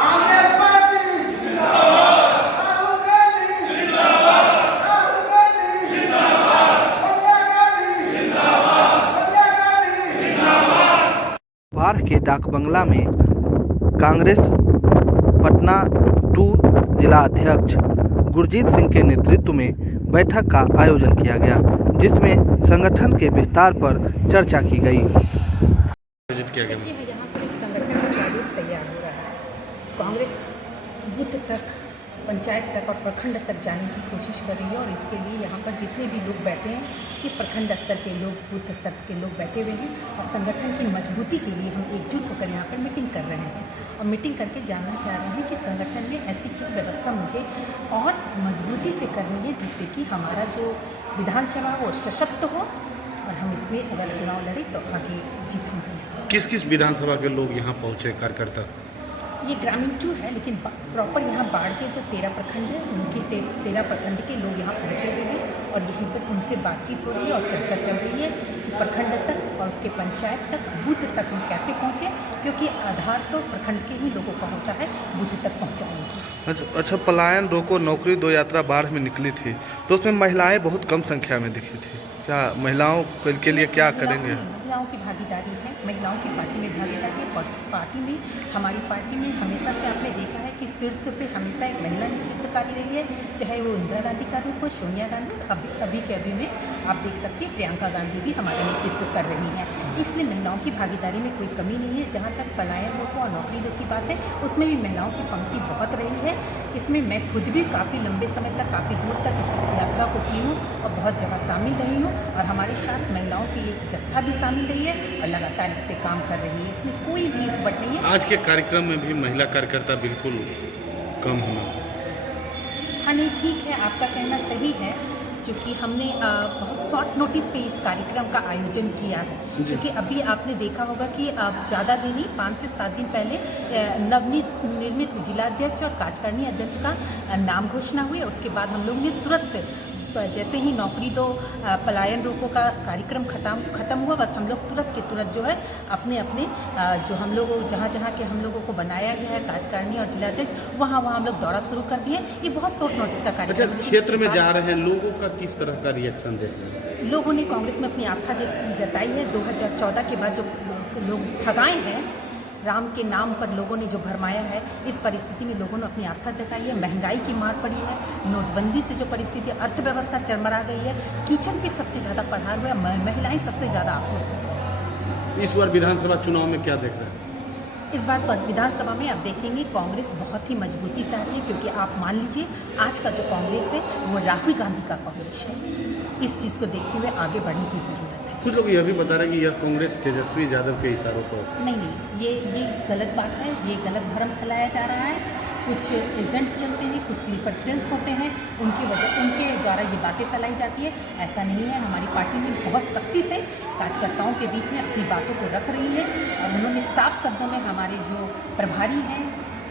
Congress party जिंदाबाद, राहुल गांधी जिंदाबाद, राहुल गांधी जिंदाबाद, सोनिया गांधी जिंदाबाद, सोनिया गांधी जिंदाबाद। बाढ़ के डाक बंगला में कांग्रेस पटना 2 जिला अध्यक्ष गुरजीत सिंह के नेतृत्व में बैठक का आयोजन किया गया, जिसमें संगठन के विस्तार पर चर्चा की गई। देखिए यहाँ पर एक संगठन का प्रारूप तैयार हो रहा है। कांग्रेस बूथ तक, पंचायत तक और प्रखंड तक जाने की कोशिश कर रही है, और इसके लिए यहाँ पर जितने भी लोग बैठे हैं, ये प्रखंड स्तर के लोग, बूथ स्तर के लोग बैठे हुए हैं, और संगठन की मजबूती के लिए हम एकजुट होकर यहाँ पर मीटिंग कर रहे हैं, और मीटिंग करके जानना चाह रहे हैं कि संगठन में ऐसी क्या व्यवस्था मुझे और मजबूती से करनी है, जिससे कि हमारा जो विधानसभा वो सशक्त हो, और हम इसमें अगर चुनाव लड़े तो आगे जीत हमारी। किस किस विधानसभा के लोग यहाँ पहुँचे कार्यकर्ता? ये ग्रामीण टूर है, लेकिन प्रॉपर यहाँ बाढ़ के जो 13 प्रखंड हैं, उनके 13 प्रखंड के लोग यहाँ पहुँचे हुए हैं, और यहीं पर उनसे बातचीत हो रही है और चर्चा चल रही है कि प्रखंड तक और उसके पंचायत तक, बूथ तक हम कैसे पहुँचे, क्योंकि आधार तो प्रखंड के ही लोगों का होता है बूथ तक पहुँचाने की। अच्छा, पलायन रोको नौकरी दो यात्रा बाढ़ में निकली थी, तो उसमें महिलाएं बहुत कम संख्या में दिखी थी। क्या महिलाओं के लिए क्या करेंगे? महिलाओं की भागीदारी है, महिलाओं की पार्टी में भागीदारी है। पार्टी में, हमारी पार्टी में हमेशा से आपने देखा है कि शीर्ष पे हमेशा एक महिला नेतृत्वकारी रही है, चाहे वो इंदिरा गांधी का रूप हो, सोनिया गांधी, अभी के अभी में आप देख सकते हैं प्रियंका गांधी भी हमारा नेतृत्व कर रही हैं। इसलिए महिलाओं की भागीदारी में कोई कमी नहीं है। जहाँ तक पलायन रोको और नौकरी दो की बात है, उसमें भी महिलाओं की पंक्ति बहुत रही है। इसमें मैं खुद भी काफ़ी लंबे समय तक, काफ़ी दूर तक इस यात्रा को की हूँ और बहुत जगह शामिल रही हूँ, और हमारे साथ महिलाओं की एक जत्था भी शामिल रही है और लगातार इस पर काम कर रही है। इसमें कोई भी बट नहीं है। आज के कार्यक्रम में भी महिला कार्यकर्ता बिल्कुल कम होना। हाँ, नहीं, ठीक है, आपका कहना सही है, क्योंकि हमने बहुत शॉर्ट नोटिस पे इस कार्यक्रम का आयोजन किया है, क्योंकि अभी आपने देखा होगा कि ज़्यादा दिन ही 5 से 7 दिन पहले नवनिर्मित जिलाध्यक्ष और कार्यकारिणी अध्यक्ष का नाम घोषणा हुई। उसके बाद हम लोग ने तुरंत, जैसे ही नौकरी दो पलायन रोको का कार्यक्रम ख़त्म हुआ, बस हम लोग तुरंत के तुरंत जो है अपने जो हम लोग जहाँ के हम लोगों को बनाया गया है कार्यकारिणी और जिलाध्यक्ष, वहाँ हम लोग दौरा शुरू कर दिए। ये बहुत शॉर्ट नोटिस का कार्यक्रम है। क्षेत्र में जा रहे हैं लोगों का किस तरह का रिएक्शन देख रहे हैं? लोगों ने कांग्रेस में अपनी आस्था जताई है। 2014 के बाद जो लोग ठगाए हैं, राम के नाम पर लोगों ने जो भरमाया है, इस परिस्थिति में लोगों ने अपनी आस्था जताई है। महंगाई की मार पड़ी है, नोटबंदी से जो परिस्थिति, अर्थव्यवस्था चरमरा गई है, किचन पे सबसे ज़्यादा प्रहार हुआ है, महिलाएं सबसे ज़्यादा आक्रोश है। इस बार विधानसभा चुनाव में क्या देख रहे हैं? इस बार पर विधानसभा में आप देखेंगे कांग्रेस बहुत ही मजबूती से आ रही है, क्योंकि आप मान लीजिए आज का जो कांग्रेस है वो राहुल गांधी का कांग्रेस है। इस चीज़ को देखते हुए आगे बढ़ने की ज़रूरत है। कुछ लोग यह भी बता रहे हैं कि यह कांग्रेस तेजस्वी यादव के इशारों पर। नहीं, ये गलत बात है, ये गलत भ्रम फैलाया जा रहा है। कुछ एजेंट चलते हैं, कुछ स्लीपर सेल्स होते हैं, उनके द्वारा ये बातें फैलाई जाती है। ऐसा नहीं है। हमारी पार्टी में बहुत सख्ती से कार्यकर्ताओं के बीच में अपनी बातों को रख रही है, और उन्होंने साफ शब्दों में हमारे जो प्रभारी हैं,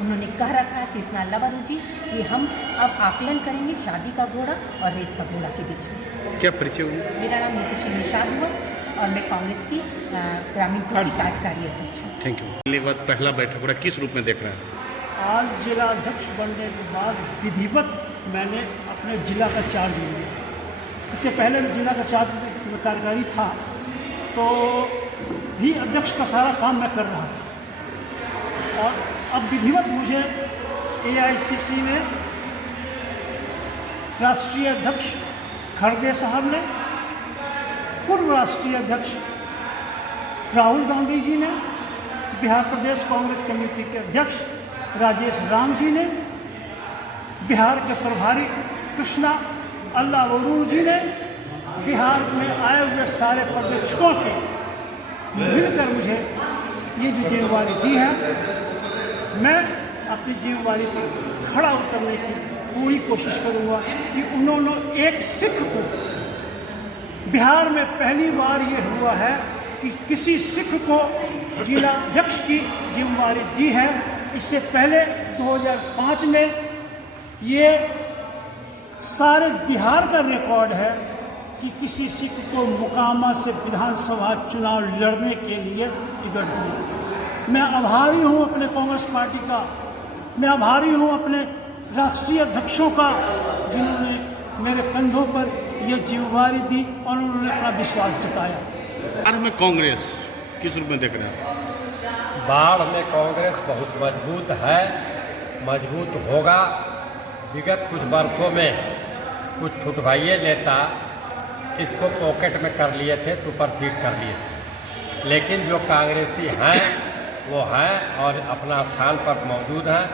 उन्होंने कह रखा है कृष्णा लावारू जी कि हम अब आकलन करेंगे शादी का घोड़ा और रेस का घोड़ा के बीच में। क्या परिचय हुआ? मेरा नाम नीतू सिंह निषाद हुआ, और मैं कांग्रेस की ग्रामीण कार्यकारी अध्यक्ष हूँ। Thank you. बाद पहला बैठक हो रहा है, किस रूप में देख रहे हैं? आज जिला अध्यक्ष बनने के बाद विधिवत मैंने अपने जिला का चार्ज लिया। इससे पहले जिला का चार्ज कार्यकारी था, तो भी अध्यक्ष का सारा काम मैं कर रहा था, और अब विधिवत मुझे AICC ने, राष्ट्रीय अध्यक्ष खड़गे साहब ने, पूर्व राष्ट्रीय अध्यक्ष राहुल गांधी जी ने, बिहार प्रदेश कांग्रेस कमेटी के अध्यक्ष राजेश राम जी ने, बिहार के प्रभारी कृष्णा लावारू जी ने, बिहार में आए हुए सारे पर्यवेक्षकों के मिलकर मुझे ये जो जिम्मेवारी दी है, मैं अपनी जिम्मेवारी पर खड़ा उतरने की पूरी कोशिश करूँगा कि उन्होंने एक सिख को, बिहार में पहली बार ये हुआ है कि किसी सिख को जिलाध्यक्ष की जिम्मेवारी दी है। इससे पहले 2005 में ये सारे बिहार का रिकॉर्ड है कि किसी सिख को मोकामा से विधानसभा चुनाव लड़ने के लिए टिकट दिया। मैं आभारी हूँ अपने कांग्रेस पार्टी का मैं आभारी हूँ अपने राष्ट्रीय अध्यक्षों का, जिन्होंने मेरे कंधों पर ये जिम्मेवारी दी और उन्होंने अपना विश्वास जताया। बाढ़ में कांग्रेस किस रूप में देख रहे हैं? बाढ़ में कांग्रेस बहुत मजबूत है, मजबूत होगा। विगत कुछ वर्षों में कुछ छुटवाइए नेता इसको पॉकेट में कर लिए थे, सुपरसीड कर लिए थे, लेकिन जो कांग्रेसी हैं वो हैं और अपना स्थान पर मौजूद हैं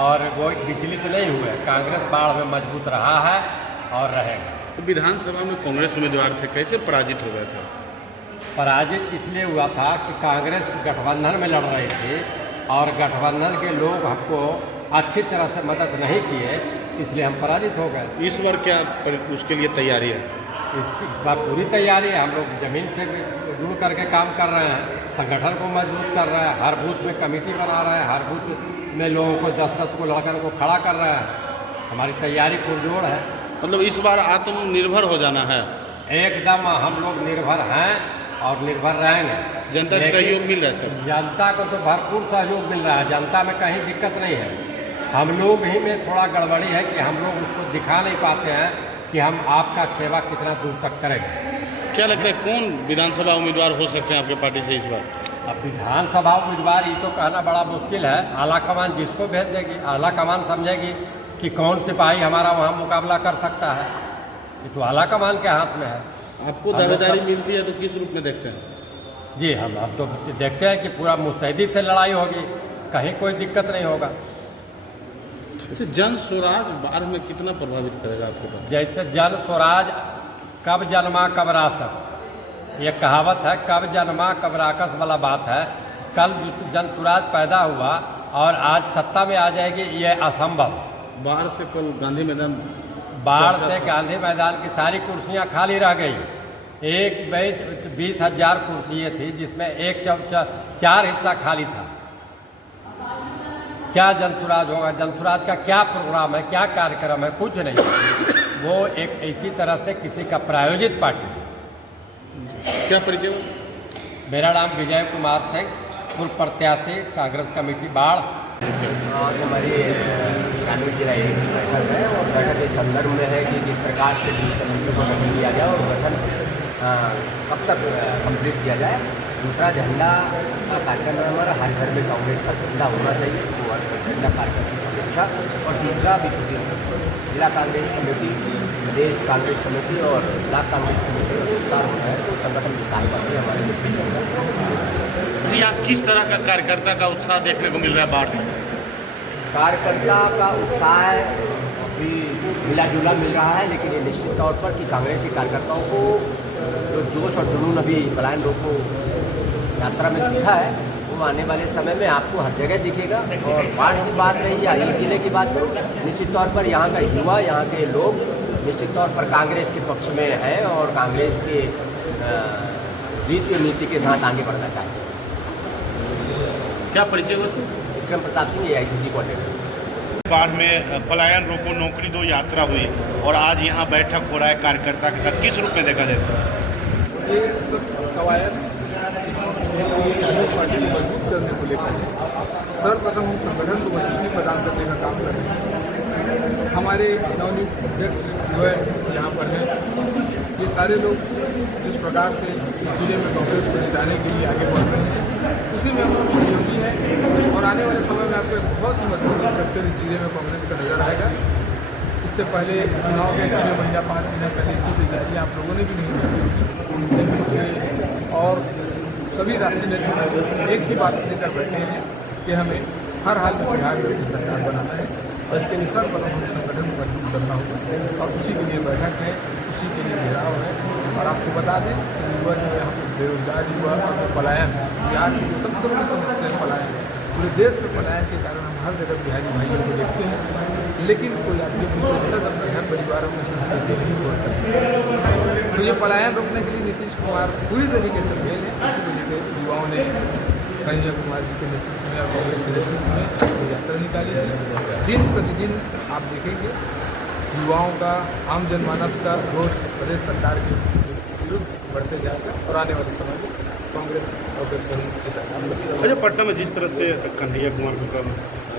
और वो विचलित नहीं हुए। कांग्रेस बाढ़ में मजबूत रहा है और रहेगा। तो विधानसभा में कांग्रेस उम्मीदवार थे, कैसे पराजित हो गया था? पराजित इसलिए हुआ था कि कांग्रेस गठबंधन में लड़ रही थी और गठबंधन के लोग हमको अच्छी तरह से मदद नहीं किए, इसलिए हम पराजित हो गए। इस बार क्या उसके लिए तैयारी है? इस बार पूरी तैयारी है। हम लोग ज़मीन से जुड़ करके काम कर रहे हैं, संगठन को मजबूत कर रहे हैं, हर बूथ में कमेटी बना रहे हैं, हर बूथ में लोगों को 10-10 को लड़कर को खड़ा कर रहे हैं। हमारी तैयारी पुरजोर है। मतलब इस बार आत्मनिर्भर हो जाना है? एकदम हम लोग निर्भर हैं और निर्भर रहेंगे। जनता का सहयोग मिल रहा है सर? जनता को तो भरपूर सहयोग मिल रहा है, जनता में कहीं दिक्कत नहीं है। हम लोग ही में थोड़ा गड़बड़ी है कि हम लोग उसको दिखा नहीं पाते हैं कि हम आपका सेवा कितना दूर तक करेंगे। क्या लगता है कौन विधानसभा उम्मीदवार हो सकते हैं आपके पार्टी से इस बार? अब विधानसभा उम्मीदवार ये तो कहना बड़ा मुश्किल है। आला कमान जिसको भेज देगी, आला कमान समझेगी कि कौन सिपाही हमारा वहाँ मुकाबला कर सकता है, ये तो आला कमान के हाथ में है। आपको दावेदारी मिलती है तो किस रूप में देखते हैं? जी हम तो देखते हैं कि पूरा मुस्तैदी से लड़ाई होगी, कहीं कोई दिक्कत नहीं होगा। अच्छा, जन स्वराज बाढ़ में कितना प्रभावित करेगा आपको पता? जैसे जन स्वराज कब जन्मा कब रासक, ये कहावत है, कब जन्मा कब राकस वाला बात है। कल जन स्वराज पैदा हुआ और आज सत्ता में आ जाएगी, ये असंभव। बाढ़ से कल गांधी मैदान, बाढ़ से गांधी मैदान की सारी कुर्सियां खाली रह गई। 20,000 कुर्सियाँ थी जिसमें 4 हिस्सा खाली था। क्या जनसुराज होगा? जनसुराज का क्या प्रोग्राम है, क्या कार्यक्रम है? कुछ नहीं। वो एक ऐसी तरह से किसी का प्रायोजित पार्टी है। क्या परिचय? मेरा नाम विजय कुमार सिंह, पूर्व प्रत्याशी, कांग्रेस कमेटी बाढ़। आज हमारी कानून जिला की बैठक है और बैठक इस संदर्भ में है कि किस प्रकार से कमेटी को गठन किया जाए और गठन कब तक कंप्लीट किया जाए। दूसरा, झंडा का कार्यक्रम है हमारा, हर घर में कांग्रेस का झंडा होना चाहिए, इसको झंडा कार्यक्रम की समीक्षा। और तीसरा भी जिला कांग्रेस कमेटी, प्रदेश कांग्रेस कमेटी और ब्लॉक कांग्रेस कमेटी का विस्तार होता है, तो संगठन विस्तार पर भी हमारे मुख्य चर्चा। जी, आप किस तरह का कार्यकर्ता का उत्साह देखने को मिल रहा है बाढ़ में? कार्यकर्ता का उत्साह अभी मिला जुला मिल रहा है, लेकिन ये निश्चित तौर पर कि कांग्रेस के कार्यकर्ताओं को जो जोश और जुनून अभी पलायन रोको यात्रा में दिखा है, वो आने वाले समय में आपको हर जगह दिखेगा। और बाढ़ की बात रही या इस जिले की बात करूँ, निश्चित तौर पर यहाँ का युवा, यहाँ के लोग निश्चित तौर पर कांग्रेस के पक्ष में है और कांग्रेस के रीति और नीति के साथ आगे बढ़ना चाहते हैं। क्या परिचय हो sir? Vikram Pratap Singh, AICC coordinator. बाढ़ में पलायन रोको नौकरी दो यात्रा हुई और आज यहाँ बैठक हो रहा है कार्यकर्ता के साथ, किस रूप में देखा जाए सर? ये सब कवायद कांग्रेस पार्टी को मजबूत करने को लेकर है। सर्वप्रथम हम संगठन को मजबूती प्रदान करने का काम कर रहे हैं। हमारे नवनियुक्त अध्यक्ष जो है यहाँ पर हैं, ये सारे लोग जिस प्रकार से इस जिले में कांग्रेस को जिताने के लिए आगे बढ़ रहे हैं, उसी में हम लोग सहयोगी हैं। और आने वाले समय में आपको एक बहुत ही मजबूत स्ट्रक्चर इस जिले में कांग्रेस का नजर आएगा। इससे पहले चुनाव के 6 महीना 5 महीना पहले की तैयारी आप लोगों ने भी नहीं की होगी। दिल्ली से और सभी राष्ट्रीय नेता एक ही बात लेकर बैठे हैं कि हमें हर हाल में बिहार में अपनी सरकार बनाना है और इसके लिए सर्वप्रथम हम संगठन को मजबूत करना होगा और उसी के लिए बैठक है, उसी के लिए घेराव है। और आपको बता दें कि युवा जो यहाँ पर बेरोजगार युवा और पलायन, बिहार की जो सबसे बड़ी समस्या है पलायन, पूरे देश में पलायन के कारण हम हर जगह बिहारी भाइयों को देखते हैं, लेकिन कोई आदमी अपनी सुरक्षा से अपने घर परिवारों में संस्कृति नहीं छोड़ता। तो ये पलायन रोकने के लिए नीतीश कुमार पूरी तरीके से फेल है। इसी वजह से युवाओं ने कन्हैया कुमार जी के नेतृत्व में और कांग्रेस के नेतृत्व में यात्रा निकाली है। दिन प्रतिदिन आप देखेंगे युवाओं का, आम जनमानस का रोष प्रदेश सरकार के विरुद्ध बढ़ते जाएगा और आने वाले समय में कांग्रेस और की सरकार। अच्छा, पटना में जिस तरह से कन्हैया कुमार को कल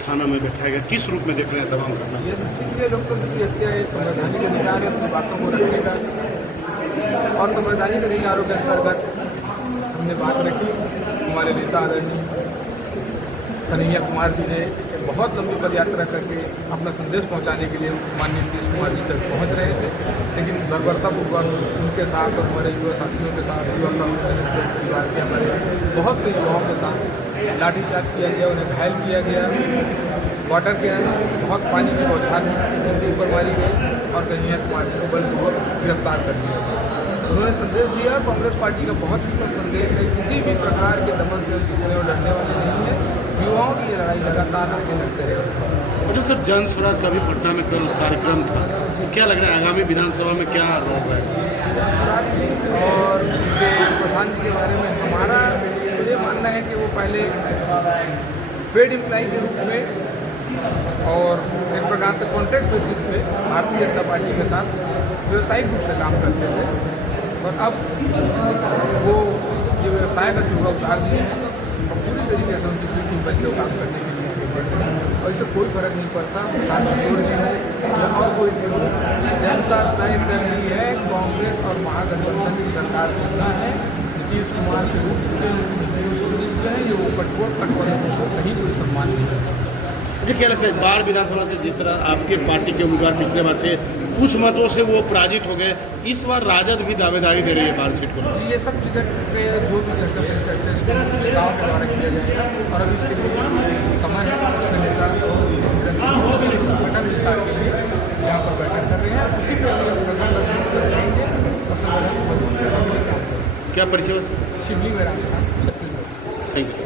थाना में बैठाया गया, किस रूप में देख रहे हैं तमाम घटना? ये निश्चित ही लोकतंत्र की हत्या है, संवैधानिक अधिकार है अपनी बातों को रखने का, और संवैधानिक अधिकारों के अंतर्गत हमने बात रखी। हमारे नेता आदरणीय कन्हैया कुमार जी ने एक बहुत लंबी पद यात्रा करके अपना संदेश पहुंचाने के लिए माननीय नीतीश कुमार जी तक पहुंच रहे थे, लेकिन बर्बरतापूर्वक उनके साथ और हमारे युवा साथियों के साथ, युवा कांग्रेस परिवार के हमारे बहुत से युवाओं के साथ लाठीचार्ज किया गया, उन्हें घायल किया गया। वाटर कैन बहुत पानी की बौछार उनके ऊपर मारी गई और कन्हैया कुमार जी को बलपूर्वक गिरफ्तार कर दिया गया। उन्होंने संदेश दिया, कांग्रेस पार्टी का बहुत स्पष्ट संदेश है, किसी भी प्रकार के दमन से झुकने और डरने वाले नहीं है। युवाओं की ये लड़ाई लगातार आगे लड़ते रहे। अच्छा सर, जन स्वराज का भी पटना में कल कार्यक्रम था, क्या लग रहा है आगामी विधानसभा में क्या रोल रहेगा? जन स्वराज और उनके प्रधान जी के बारे में हमारा मुझे मानना है कि वो पहले पेड एम्प्लॉय के रूप में और एक प्रकार से कॉन्ट्रैक्ट बेसिस पे भारतीय जनता पार्टी के साथ व्यवसायिक रूप से काम करते थे, और अब वो ये व्यवसाय का चूल्हा उतार दिए हैं और पूरी तरीके से उनकी पीठ पर जो काम करने के लिए आगे बढ़ रहे हैं। और इससे कोई फर्क नहीं पड़ता किसान किशोर जी हो या और कोई भी हो, जनता तय कर रही है कांग्रेस और महागठबंधन की सरकार चुनना है। नीतीश कुमार से उठ चुके हैं, उनकी नीतियों से उठ चुके हैं, ये वो कटवलों को कहीं कोई सम्मान नहीं है। मुझे क्या लगता है बाढ़ विधानसभा से जिस तरह आपके पार्टी के उम्मीदवार पिछले बार थे, कुछ मतों से वो पराजित हो गए, इस बार राजद भी दावेदारी दे रही है बाढ़ सीट को? ये सब टिकट पे जो भी चर्चा इसको नेताओं के द्वारा किया जाएगा, और अब इसके लिए समय है। अपने नेता और इस संगठन विस्तार के लिए यहाँ पर बैठक कर रहे हैं, उसी पर हम प्रधानमंत्री जाएंगे और संगठन को मजबूत करने के लिए काम करेंगे। क्या परिचय? शिवलिंग में राजस्थान छत्तीसगढ़। Thank you.